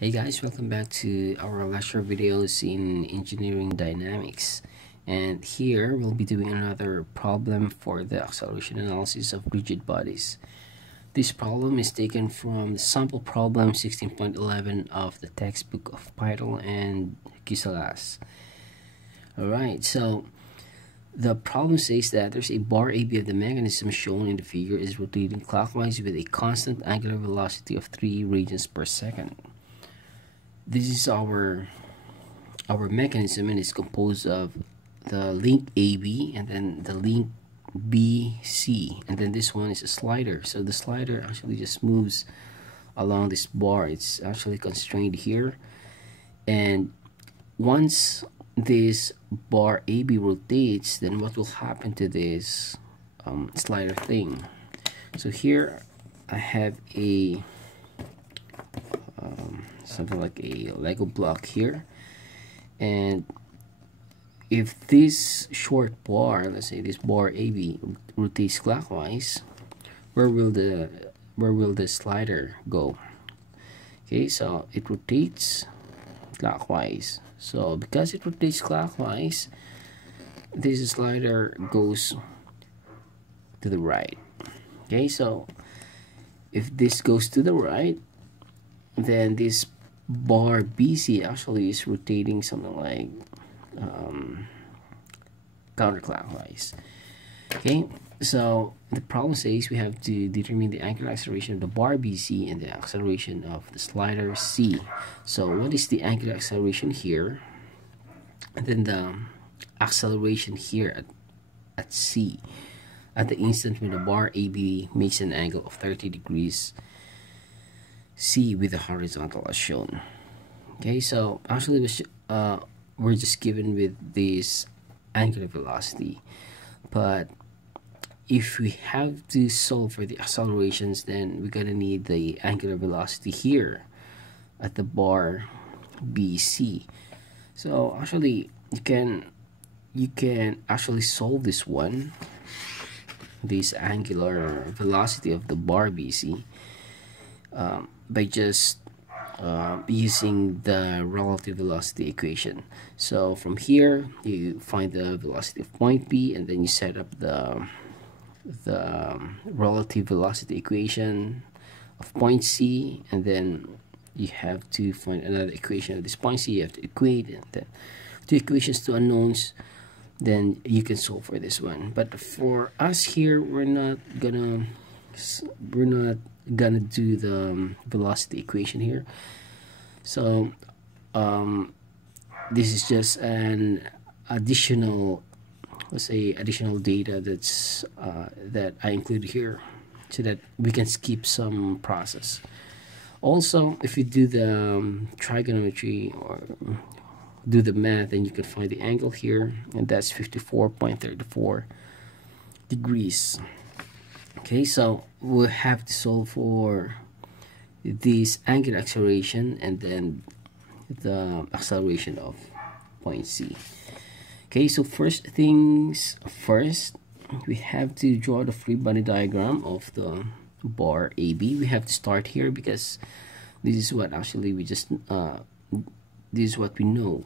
Hey guys, welcome back to our lecture videos in engineering dynamics, and here we'll be doing another problem for the acceleration analysis of rigid bodies. This problem is taken from the sample problem 16.11 of the textbook of Pytel and Kiusalaas. Alright, so the problem says that there's a bar AB of the mechanism shown in the figure is rotating clockwise with a constant angular velocity of 3 radians per second. This is our mechanism, and it's composed of the link AB and then the link BC, and then this one is a slider. So the slider actually just moves along this bar. It's actually constrained here, and once this bar AB rotates, then what will happen to this slider thing? So here I have a something like a Lego block here, and if this short bar, let's say this bar AB, rotates clockwise, where will the slider go? Okay, so it rotates clockwise. So because it rotates clockwise, this slider goes to the right. Okay, so if this goes to the right, then this bar BC actually is rotating something like counterclockwise. Okay, so the problem says we have to determine the angular acceleration of the bar BC and the acceleration of the slider C. So what is the angular acceleration here, and then the acceleration here at C at the instant when the bar AB makes an angle of 30 degrees C with the horizontal as shown. Okay, so actually we're just given with this angular velocity, but if we have to solve for the accelerations, then we're gonna need the angular velocity here at the bar BC. So actually you can actually solve this one, this angular velocity of the bar BC, by just using the relative velocity equation. So from here you find the velocity of point B, and then you set up the relative velocity equation of point C, and then you have to find another equation of this point C. You have to equate, and then two equations to unknowns, then you can solve for this one. But for us here, we're not gonna do the velocity equation here. So this is just an additional, let's say, additional data that's that I include here, so that we can skip some process. Also, if you do the trigonometry or do the math, then you can find the angle here, and that's 54.34 degrees. Okay, so we'll have to solve for this angular acceleration and then the acceleration of point C. Okay, so first things first, we have to draw the free body diagram of the bar AB. We have to start here because this is what actually we just this is what we know.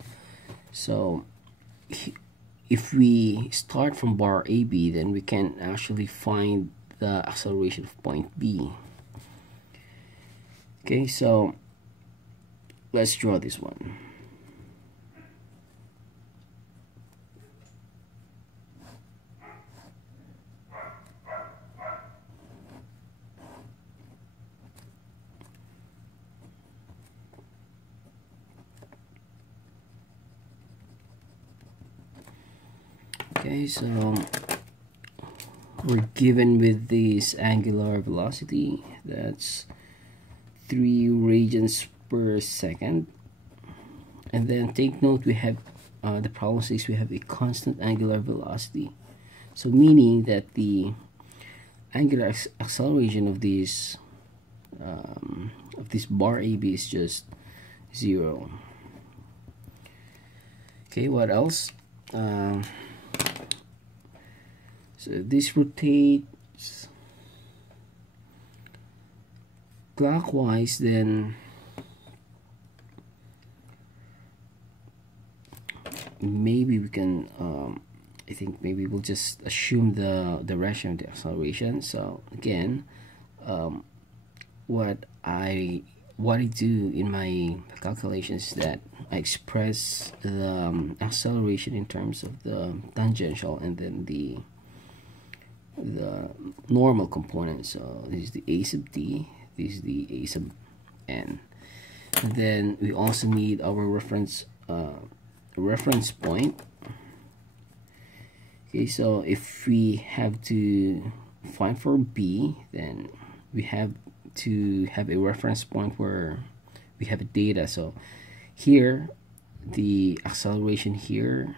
So if we start from bar AB, then we can actually find the acceleration of point B. Okay, so let's draw this one. Okay, so we're given with this angular velocity, that's 3 radians per second, and then take note we have the problem says we have a constant angular velocity, so meaning that the angular acceleration of this bar AB is just 0. Okay, what else? So this rotates clockwise, then maybe we can I think maybe we'll just assume the direction of the acceleration. So again, what I do in my calculations is that I express the acceleration in terms of the tangential and then the normal component. So this is the a sub t, this is the a sub n, and then we also need our reference point. Okay, so if we have to find for b, then we have to have a reference point where we have a data. So here the acceleration here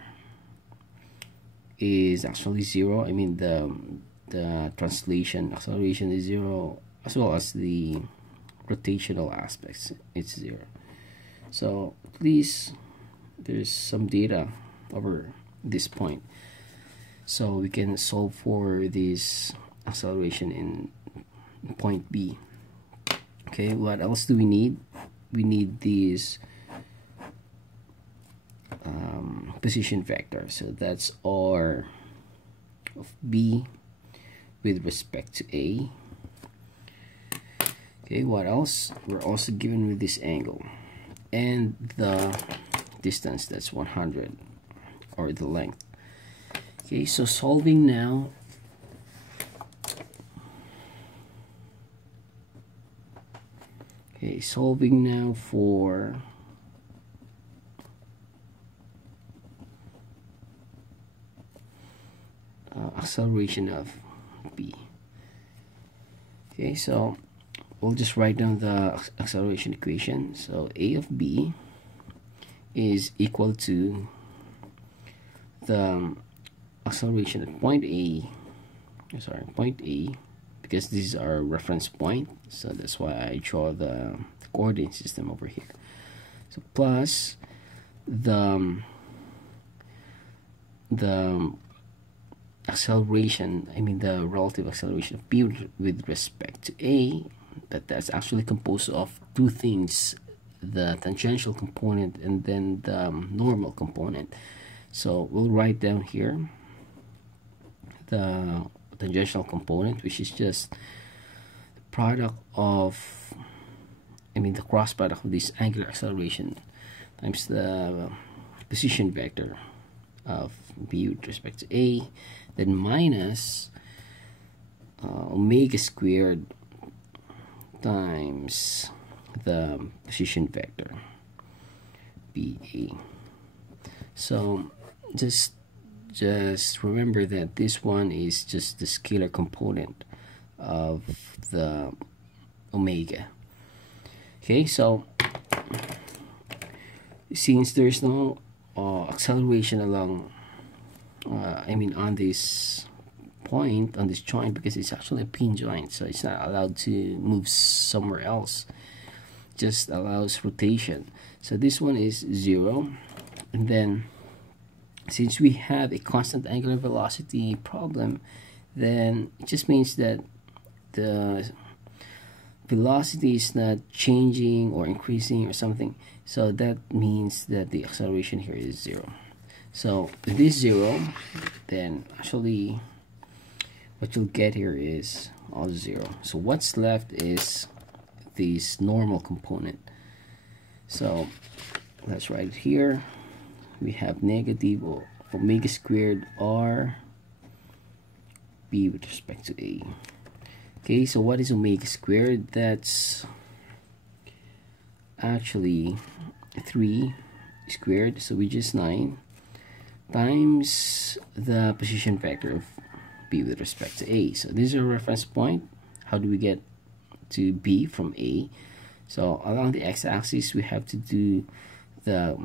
is actually 0. I mean the translation acceleration is 0, as well as the rotational aspects, it's 0. So please, there's some data over this point, so we can solve for this acceleration in point B. Okay, what else do we need? We need these position vector. So that's R of B with respect to A. Okay, what else? We're also given with this angle and the distance, that's 100, or the length. Okay, so solving now. Okay, solving now for acceleration of B. Okay, so we'll just write down the acceleration equation. So A of B is equal to the acceleration at point A, because this is our reference point, so that's why I draw the coordinate system over here. So plus the acceleration, I mean the relative acceleration of B with respect to A, that's actually composed of two things, the tangential component and then the normal component. So we'll write down here the tangential component, which is just the product of, I mean the cross product of this angular acceleration times the position vector of B with respect to A, then minus omega squared times the position vector BA. So just remember that this one is just the scalar component of the omega. Okay, so since there's no acceleration along on this point, on this joint, because it's actually a pin joint, so it's not allowed to move somewhere else, just allows rotation. So this one is 0, and then since we have a constant angular velocity problem, then it just means that the velocity is not changing or increasing or something, so that means that the acceleration here is 0. So if this is 0, then actually what you'll get here is all 0. So what's left is this normal component. So let's write it here. We have negative omega squared R B with respect to A. Okay, so what is omega squared? That's actually 3 squared, so which is 9, times the position vector of B with respect to A. So this is a reference point. How do we get to B from A? So along the x-axis, we have to do the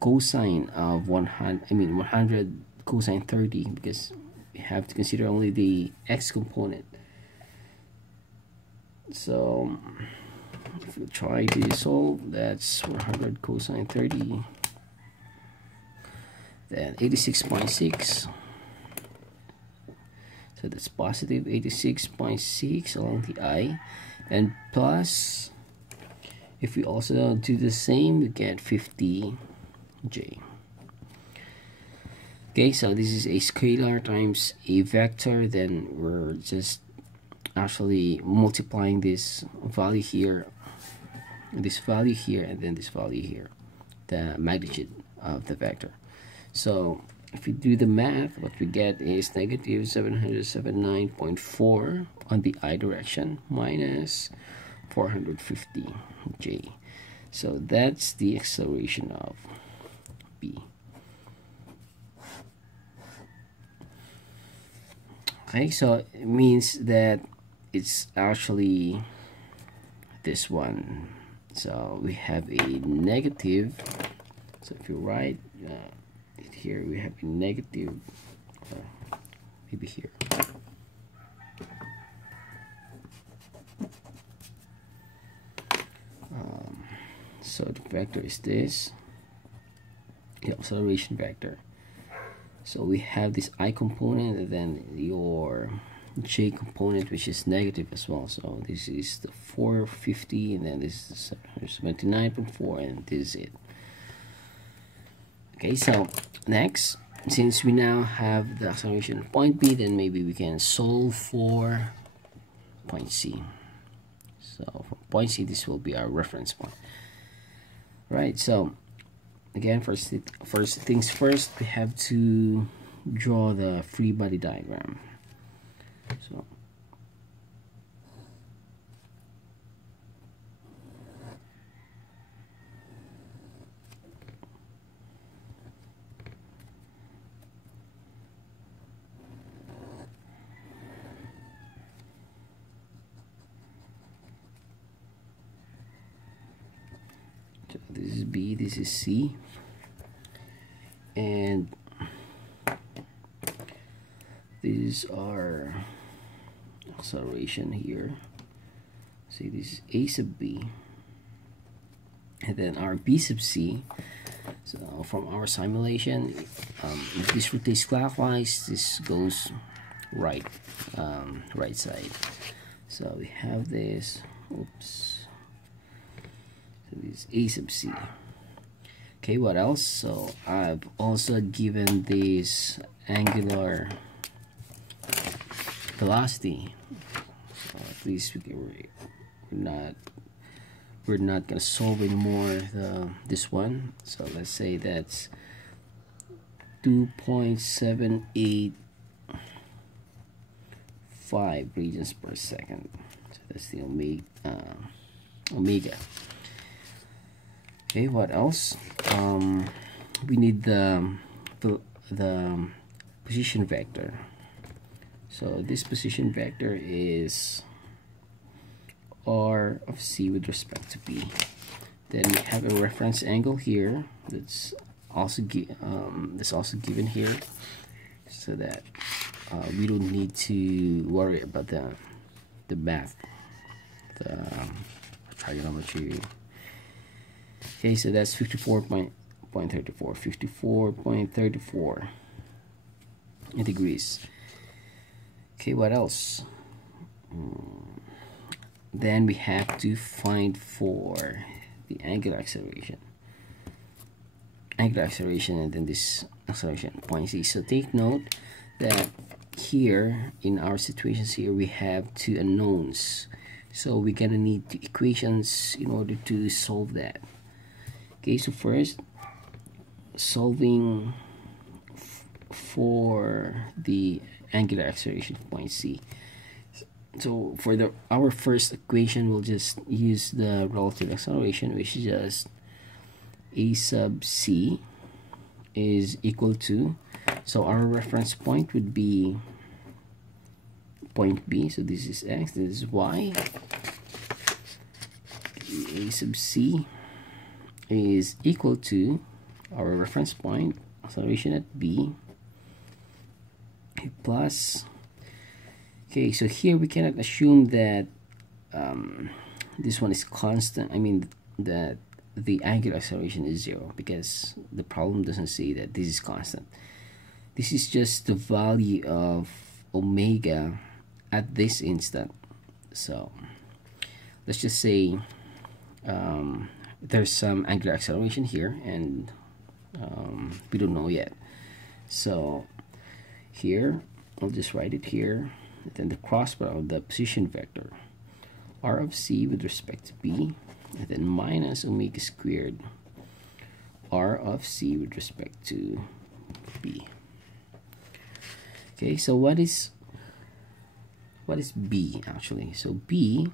cosine of 100 cosine 30, because we have to consider only the x component. So if we try to solve, that's 100 cosine 30, then 86.6. So that's positive 86.6 along the I, and plus, if we also do the same, we get 50 j. Okay, so this is a scalar times a vector, then we're just actually multiplying this value here, and then this value here, the magnitude of the vector. So if we do the math, what we get is negative 779.4 on the I direction minus 450 j. So that's the acceleration of b. Okay, so it means that it's actually this one. So we have a negative. So if you write it here, we have a negative, maybe here. So the vector is this, the acceleration vector. So we have this I component and then your j component, which is negative as well. So this is the 450 and then this is 79.4 and this is it. Okay, so next, since we now have the acceleration at point B, then maybe we can solve for point C. So for point C, this will be our reference point. Right, so again, first things first, we have to draw the free body diagram. So this is B, this is C, and these are acceleration here. See, this is A sub B, and then our B sub C. So from our simulation, if this rotates clockwise, this goes right side. So we have this. Oops. So this is A sub C. Okay, what else? So I've also given this angular velocity. So at least we're not gonna solve anymore this one. So let's say that's 2.785 radians per second. So that's the omega. Okay, what else? We need the position vector. So this position vector is R of C with respect to B. Then we have a reference angle here that's also given here, so that we don't need to worry about the math, the trigonometry. Okay, so that's 54.34 degrees. Okay, what else? Then we have to find for the angular acceleration, and then this acceleration at point C. So take note that here in our situations here we have two unknowns, so we're gonna need two equations in order to solve that. Okay, so first, solving for the angular acceleration at point C. So for our first equation, we'll just use the relative acceleration, which is just A sub C is equal to, so our reference point would be point B. So this is X, this is Y. A sub C is equal to our reference point, acceleration at B, plus. Okay, so here we cannot assume that this one is constant. I mean that the angular acceleration is 0, because the problem doesn't say that this is constant. This is just the value of omega at this instant. So let's just say there's some angular acceleration here, and We don't know yet. So here I'll just write it here. Then the cross product of the position vector r of c with respect to b, and then minus omega squared r of c with respect to b. Okay, so what is b actually? So b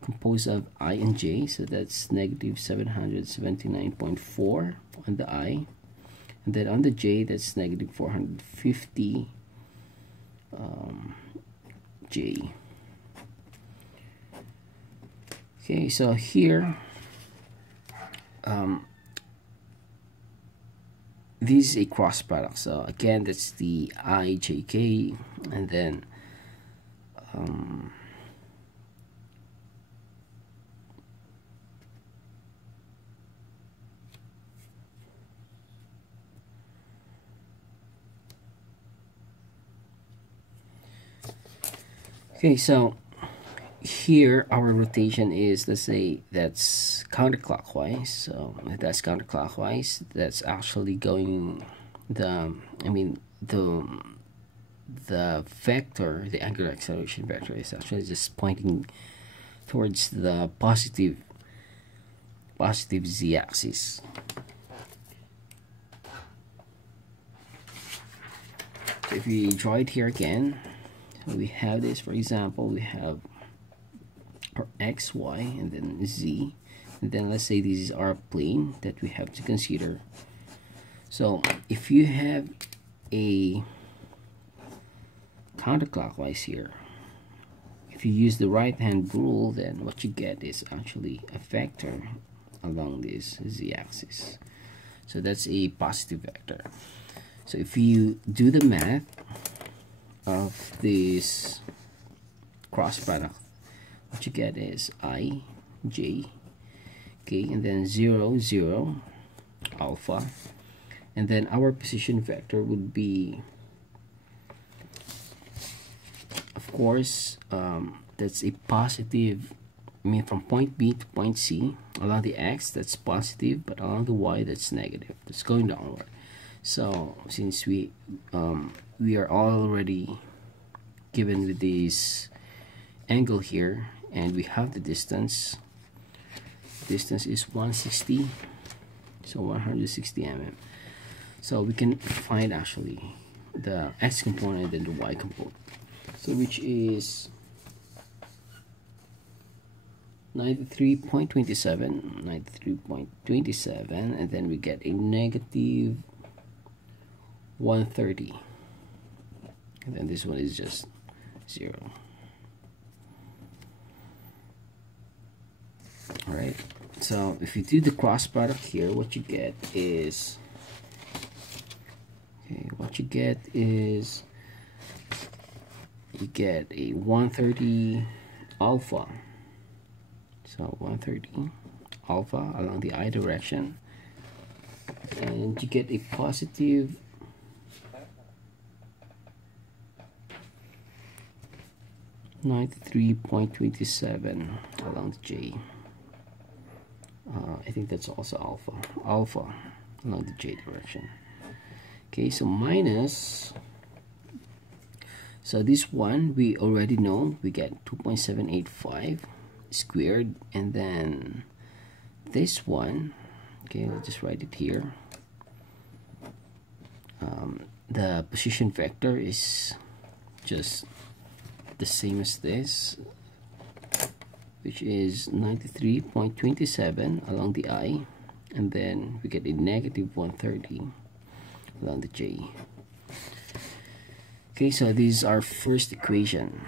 composed of I and j, so that's negative 779.4 on the I, and then on the j that's negative 450 j. Okay, so here this is a cross product, so again that's the ijk, and then okay, so here our rotation is, let's say that's counterclockwise. So if that's counterclockwise, that's actually going the vector, the angular acceleration vector is actually just pointing towards the positive z-axis. So if we draw it here again, so we have this, for example, we have our x, y, and then z, and then let's say this is our plane that we have to consider. So if you have a counterclockwise here, if you use the right hand rule, then what you get is actually a vector along this z-axis. So that's a positive vector. So if you do the math of this cross product, what you get is I, j, okay, and then 0, 0, alpha, and then our position vector would be, of course, that's a positive, from point B to point C. Along the x that's positive, but along the y that's negative, that's going downward. So since we are already given with this angle here, and we have the distance is 160, so 160 mm. So we can find actually the x component and the y component, so which is 93.27, and then we get a negative 130, and then this one is just 0. Alright, so if you do the cross product here, what you get is, you get a 130 alpha. So 130 alpha along the I direction, and you get a positive 93.27 along the J. I think that's also alpha along the J direction. Okay, so minus, so this one we already know, we get 2.785 squared, and then this one, okay, I'll just write it here. The position vector is just the same as this, which is 93.27 along the I, and then we get a negative 130 along the J. Okay, so this is our first equation.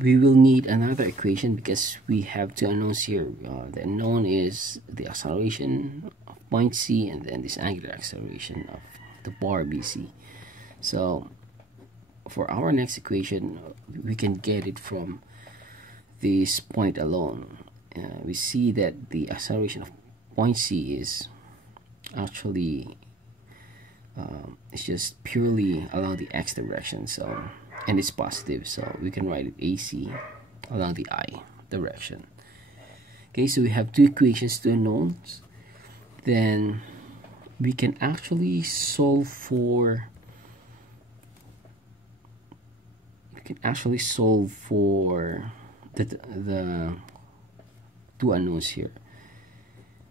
We will need another equation because we have two unknowns here. The unknown is the acceleration of point C, and then this angular acceleration of the bar BC. So for our next equation, we can get it from this point alone. We see that the acceleration of point C is actually it's just purely along the x direction, so, and it's positive, so we can write it AC along the I direction. Okay, so we have two equations, two unknowns. Then we can actually solve for the two unknowns here.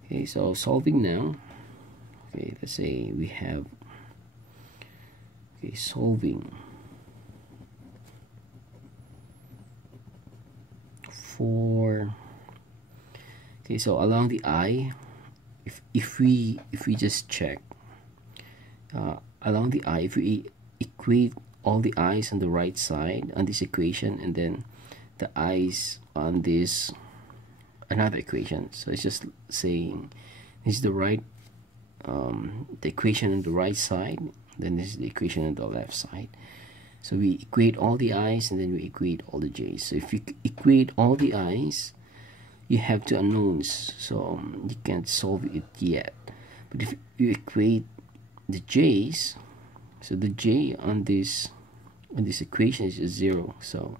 Okay, so solving now. Okay, let's say we have solving for so along the I, if we just check along the I, if we equate all the i's on the right side on this equation and then the i's on this another equation, so it's just saying this is the right the equation on the right side, then this is the equation on the left side. So we equate all the i's and then we equate all the j's. So if you equate all the i's, you have two unknowns, so you can't solve it yet. But if you equate the j's, so the j on this equation is just 0, so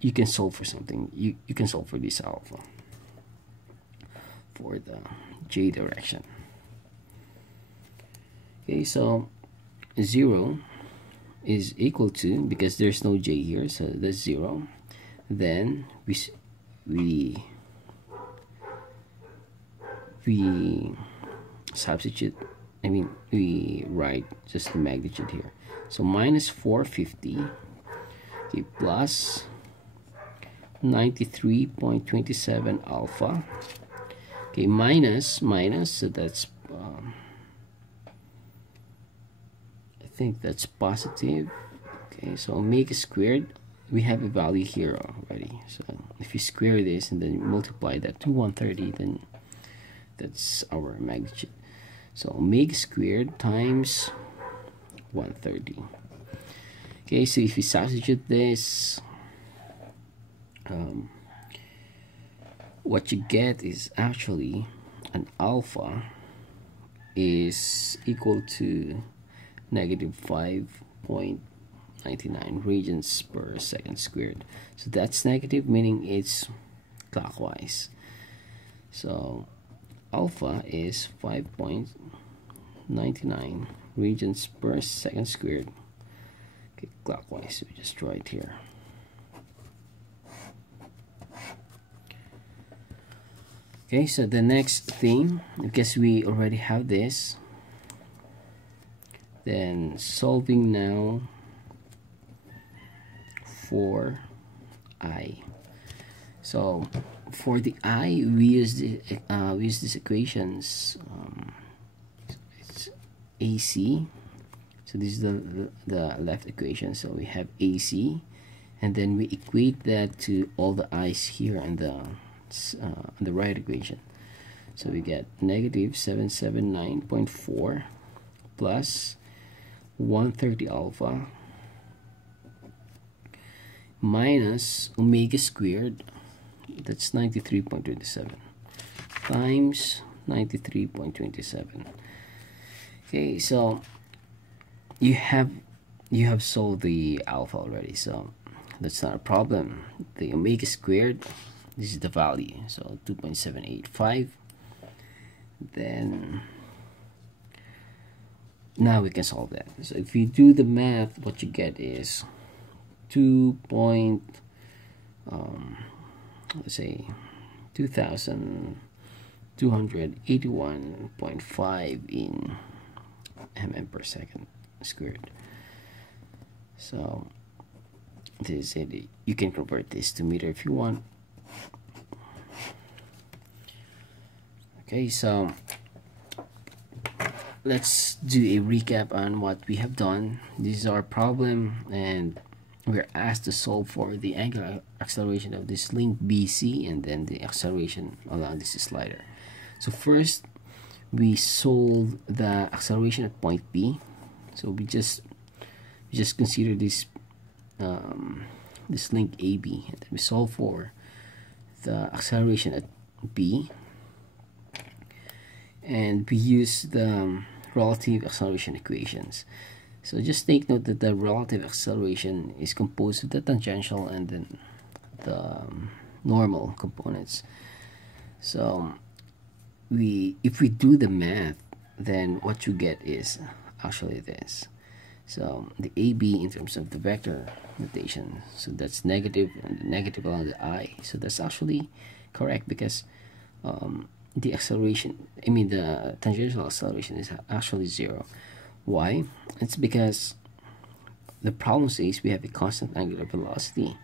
you can solve for something. You can solve for this alpha for the j direction. Okay, so 0 is equal to, because there's no j here, so that's 0. Then we substitute, we write just the magnitude here. So minus 450, okay, plus 93.27 alpha, okay, minus, so that's I think that's positive. Okay, so omega squared, we have a value here already, so if you square this and then multiply that to 130, then that's our magnitude. So omega squared times 130. Okay, so if you substitute this, what you get is actually an alpha is equal to negative 5.99 radians per second squared. So that's negative, meaning it's clockwise. So alpha is 5.99 radians per second squared. Okay, clockwise. So we just draw it here. Okay, so the next thing, because we already have this, then solving now for I. So for the I, we use these equations. It's AC. So this is the left equation. So we have AC, and then we equate that to all the i's here on the right equation. So we get negative 779.4 plus 130 alpha minus omega squared, that's 93.27 times 93.27. Okay, so you have solved the alpha already, so that's not a problem. The omega squared, this is the value, so 2.785. Then now we can solve that. So if you do the math, what you get is 2281.5 in mm per second squared. So this is it. You can convert this to meter if you want. Okay, so let's do a recap on what we have done. This is our problem, and we're asked to solve for the angular acceleration of this link BC and then the acceleration along this slider. So first, we solve the acceleration at point P. So we just consider this this link AB, and then we solve for the acceleration at B, and we use the relative acceleration equations. So just take note that the relative acceleration is composed of the tangential and then the normal components. So if we do the math, then what you get is actually this. So the AB in terms of the vector notation, so that's negative and the negative along the I. So that's actually correct because the acceleration, the tangential acceleration is actually 0. Why? It's because the problem says we have a constant angular velocity.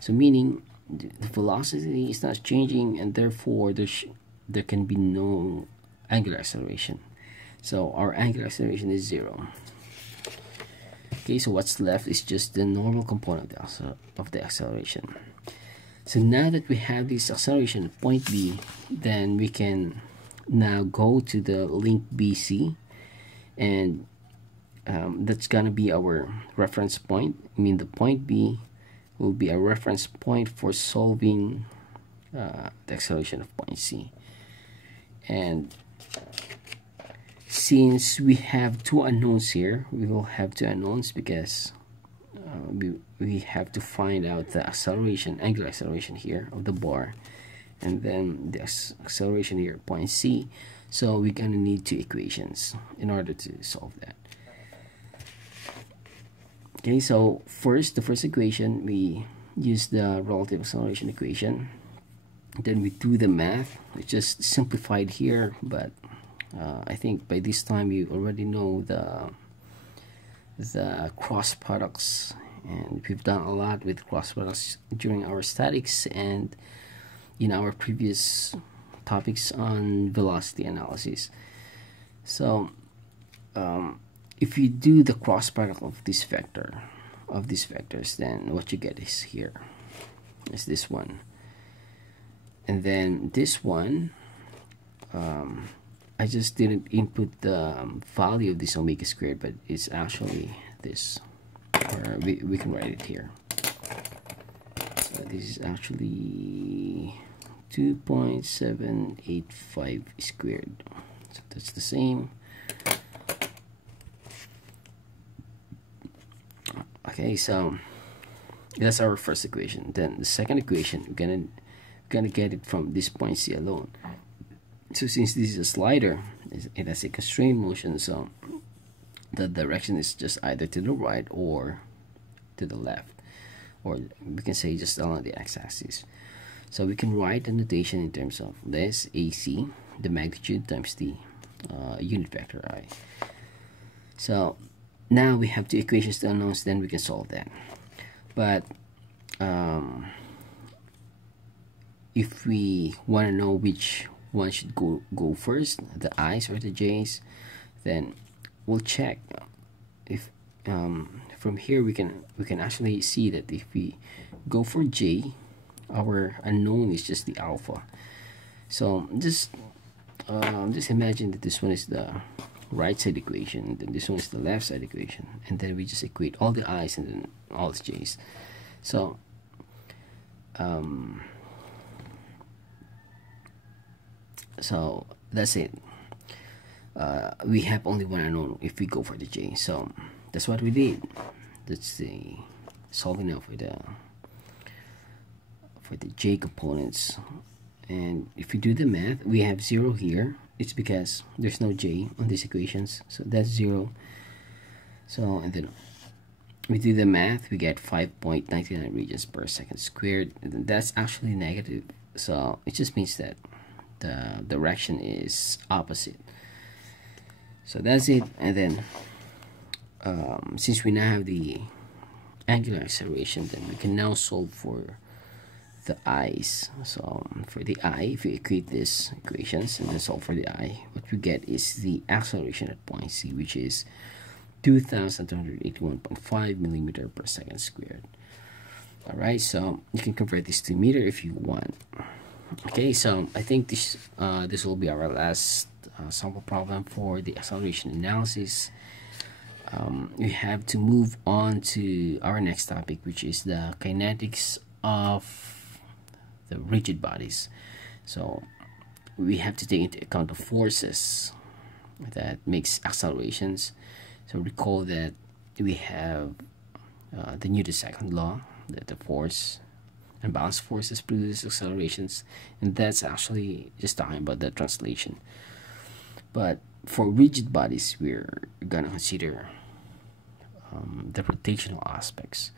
So meaning the velocity is not changing, and therefore there can be no angular acceleration. So our angular acceleration is 0. Okay, so what's left is just the normal component of the acceleration. So now that we have this acceleration at point B, then we can now go to the link BC, and that's gonna be our reference point. The point B will be a reference point for solving the acceleration of point C. And since we have two unknowns here, we will have two unknowns because we have to find out the acceleration, angular acceleration here of the bar, and then the acceleration here at point C. So we're gonna need two equations in order to solve that. Okay, so the first equation, we use the relative acceleration equation. Then we do the math. It's just simplified here, but I think by this time you already know the cross products, and we've done a lot with cross products during our statics and in our previous topics on velocity analysis. So if you do the cross product of these vectors, then what you get is here is this one, and then this one, I just didn't input the value of this omega squared, but it's actually this, or we can write it here. So this is actually 2.785 squared, so that's the same. Okay, so that's our first equation. Then the second equation, we're gonna get it from this point C alone. So since this is a slider, it has a constrained motion, so the direction is just either to the right or to the left, or we can say just along the x-axis. So we can write the notation in terms of this AC, the magnitude times the unit vector I. So now we have two equations to unknowns, then we can solve that. But if we want to know which one should go first, the I's or the J's, then we'll check if from here we can actually see that if we go for J, our unknown is just the alpha. So just imagine that this one is the right side equation, then this one is the left side equation, and then we just equate all the I's and then all the J's. So so that's it. We have only one unknown if we go for the J, so that's what we did. That's the solving now for the J components. And if we do the math, we have 0 here. It's because there's no J on these equations, so that's 0. So and then we do the math, we get 5.99 regions per second squared, and then that's actually negative, so it just means that the direction is opposite. So that's it. And then since we now have the angular acceleration, then we can now solve for the I's. So for the I, if we equate these equations and then solve for the I, what we get is the acceleration at point C, which is 2,281.5 millimeter per second squared. Alright, so you can convert this to meter if you want. Okay, so I think this will be our last sample problem for the acceleration analysis. We have to move on to our next topic, which is the kinetics of the rigid bodies. So we have to take into account the forces that makes accelerations. So recall that we have the Newton's second law, that the force and balanced forces produce accelerations, and that's actually just talking about the translation. But for rigid bodies, we're gonna consider the rotational aspects.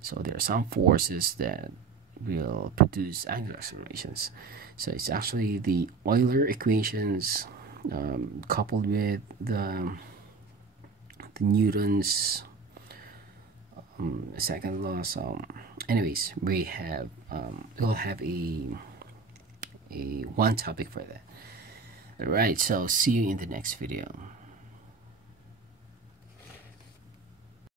So there are some forces that will produce angular accelerations. So it's actually the Euler equations coupled with the Newton's second law. So anyways, we'll have a one topic for that. Alright, so see you in the next video.